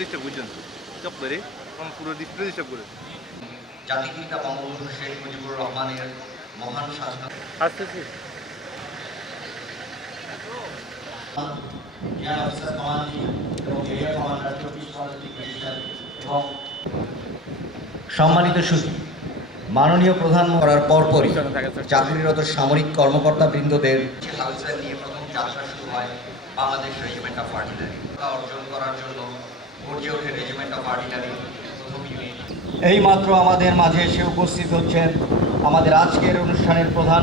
Disturb করছেন এখন পুরো ডিসপ্লে ডিস্টার্ব করে। জাতিপিতা বঙ্গবন্ধু শেখ মুজিবুর রহমানের মহান স্বাধীনতা আসতেছি। এয়ার অফিসার কমান্ডিং এবং এরিয়া কমান্ডার চব্বিশ এবং সম্মানিত সুধী মাননীয় প্রধান করার পরপরই চাকরিরত সামরিক কর্মকর্তা বৃন্দদের নিয়ে প্রথম যাত্রা শুরু হয় বাংলাদেশ রেজিমেন্ট অফ অর্জন করার জন্য এই মাত্র আমাদের মাঝে এসে উপস্থিত হচ্ছেন আমাদের আজকের অনুষ্ঠানের প্রধান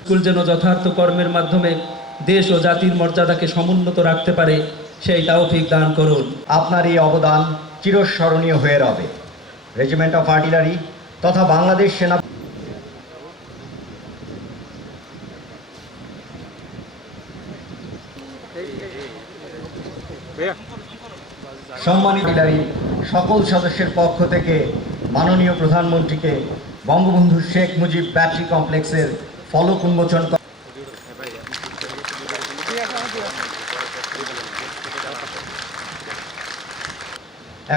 স্কুল যেন যথার্থ কর্মের মাধ্যমে দেশ ও জাতির মর্যাদাকে সমুন্নত রাখতে পারে সেই তাওফিক দান করুন। আপনার এই অবদান চিরস্মরণীয় হয়ে রবে। রেজিমেন্ট অফ আর্টিলারি তথা বাংলাদেশ সেনা সম্মানিত সকল সদস্যের পক্ষ থেকে মাননীয় প্রধানমন্ত্রীকে বঙ্গবন্ধু শেখ মুজিব ব্যাটারি কমপ্লেক্সের ফলক উন্মোচন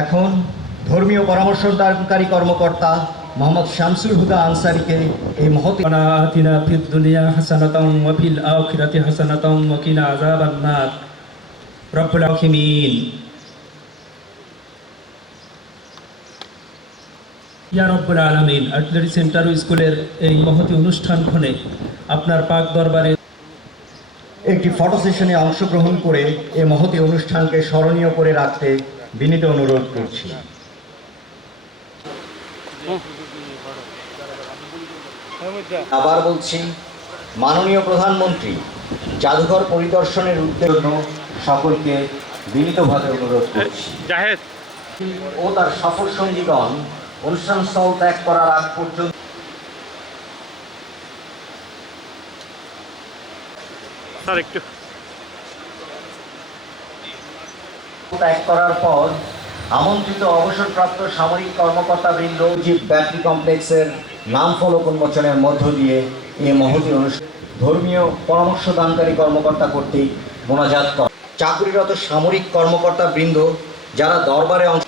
এখন ধর্মীয় পরামর্শদানকারী কর্মকর্তা মোহাম্মদ শামসুল হুদা আনসারিকে এই মহতিনা আতিনা ফিদ দুনিয়া রব্বুল আলমিন আর্টিলারি সেন্টার স্কুলের এই মহতি অনুষ্ঠানক্ষণে আপনার পাক দরবারে একটি ফটো সেশনে অংশগ্রহণ করে এই মহতি অনুষ্ঠানকে স্মরণীয় করে রাখতে বিনীত অনুরোধ করছি। আবার বলছি মাননীয় প্রধানমন্ত্রী জাদুঘর পরিদর্শনের উদ্দেশ্য সকলকে বিনীতভাবে অনুরোধ করছি। ও তার সফর সঙ্গীগণ অনুষ্ঠান স্থল ত্যাগ করার আগ পর্যন্ত স্যার একটু। ত্যাগ করার পর আমন্ত্রিত অবসরপ্রাপ্ত সামরিক কর্মকর্তা বৃন্দ জিপ ব্যাটারি কমপ্লেক্সের নাম ফলক উন্মোচনের মধ্য দিয়ে এই মহতী অনুষ্ঠান ধর্মীয় পরামর্শদানকারী কর্মকর্তা কর্তৃক মোনাজাত কর চাকরিরত সামরিক কর্মকর্তা বৃন্দ যারা দরবারে অংশ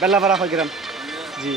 বেল্লাপাড়া গ্রাম। জি।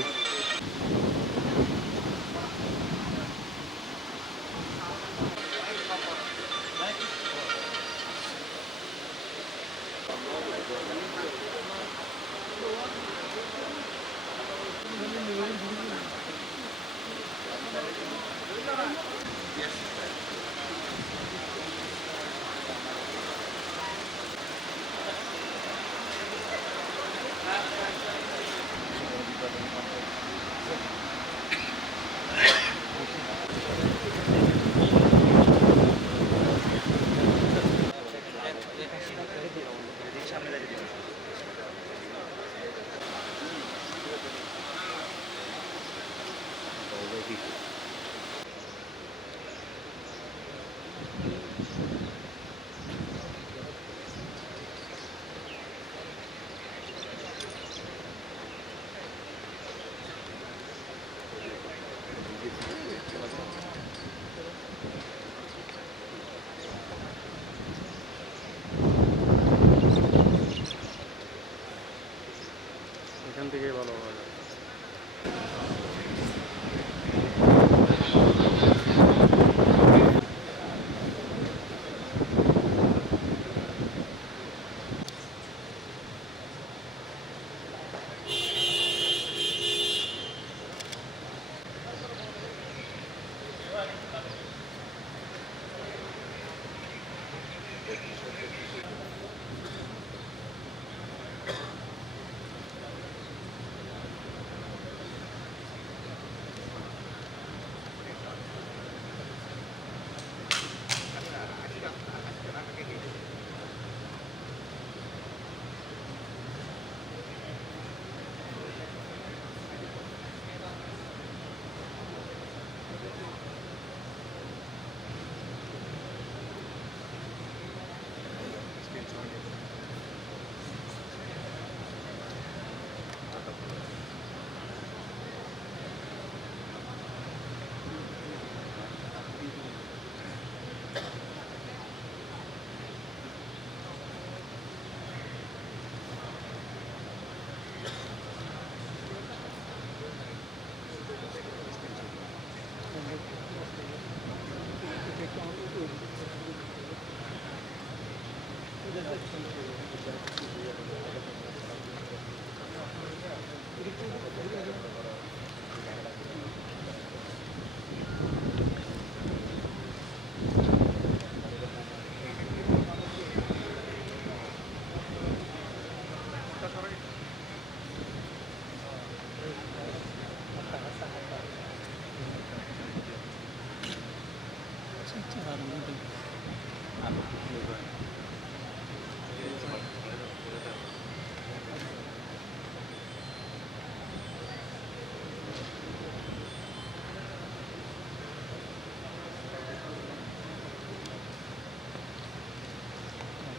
এখান থেকেই ভালো হবে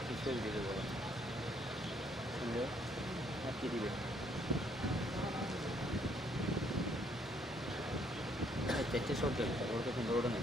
কিসের দিবে বলো শুনলে না কি দিবে চারটে শর্ট দেবে ওর তো সুন্দর ওটা নেই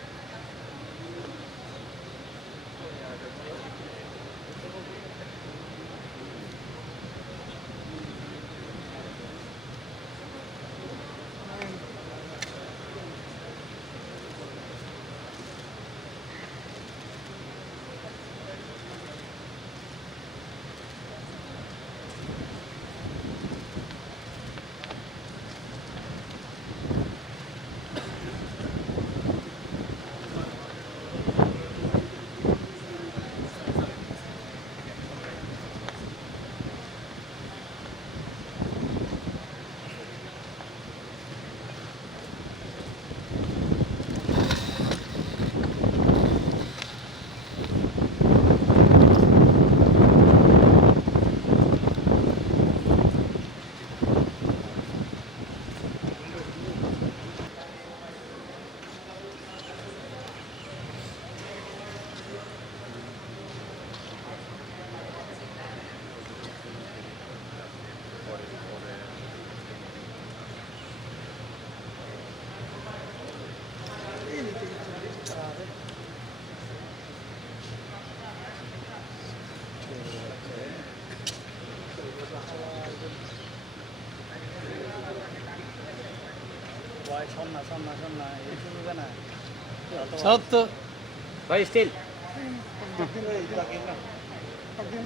সন্না সন্না সন্না এই শুনবে না। সত্য ভাই স্টিল একদিন।